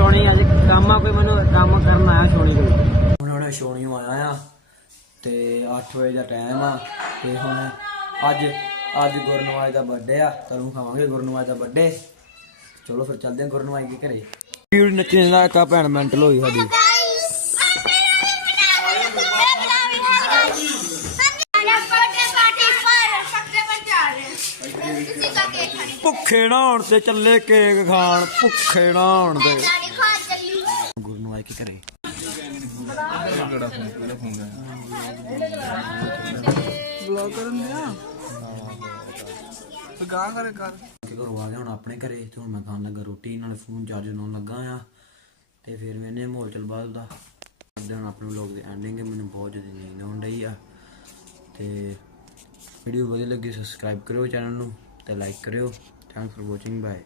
ਛੋਣੀ ਅੱਜ ਕੰਮ ਆ ਕੋਈ ਮੈਨੂੰ ਕੰਮ ਕਰਨ ਆਇਆ ਛੋਣੀ ਕੋਈ ਹੁਣ ਛੋਣੀਓ ਆਇਆ ਆ ਤੇ 8 ਵਜੇ ਦਾ ਟਾਈਮ ਆ ਤੇ ਹੁਣ ਅੱਜ ਗੁਰਨਵਾਜ ਦਾ ਬਰਥਡੇ ਆ ਤੁਹਾਨੂੰ ਖਾਵਾਂਗੇ ਗੁਰਨਵਾਜ ਦਾ ਬਰਥਡੇ। ਚਲੋ ਫਿਰ ਚੱਲਦੇ ਆ ਗੁਰਨਵਾਜ ਦੇ ਘਰੇ। ਵੀਰ ਨੱਚਣ ਦਾ ਇੱਕ ਭੈਣ ਮੈਂਟਲ ਹੋਈ ਸਾਡੀ। ਭੁੱਖੇ ਨਾ ਹੋਣ ਤੇ ਚੱਲੇ ਕੇਕ ਖਾਣ, ਭੁੱਖੇ ਨਾ ਹੋਣ ਤੇ ਗੁਰਨਵਾਜ ਕੇ ਘਰੇ। ਬਲੌਗ ਕਰਨ ਦਿਆ ਤੇ ਗਾਂ ਕਰੇ ਕਰ ਘਰੋਂ ਆ ਗਿਆ ਹੁਣ ਆਪਣੇ ਘਰੇ ਤੇ ਹੁਣ ਮੈਂ ਖਾਣ ਲੱਗਾ ਰੋਟੀ ਨਾਲੇ ਫੋਨ ਚਾਰਜ ਲਾਉਣ ਲੱਗਾ ਆ ਤੇ ਫਿਰ ਮੈਨੇ ਮਾਹੌਲ ਚਲ ਬਾਅਦ ਦਾ ਕਰਦੇ ਹੁਣ ਆਪਣੇ ਵਲੌਗ ਦੀ ਐਂਡਿੰਗ। ਮੈਨੂੰ ਬਹੁਤ ਜ਼ਿਆਦਾ ਨੀਂਦ ਆਉਣ ਡਈ ਆ ਤੇ ਵੀਡੀਓ ਵਧੀਆ ਲੱਗੀ ਸਬਸਕ੍ਰਾਈਬ ਕਰਿਓ ਚੈਨਲ ਨੂੰ ਤੇ ਲਾਈਕ ਕਰਿਓ। Thanks for watching bye.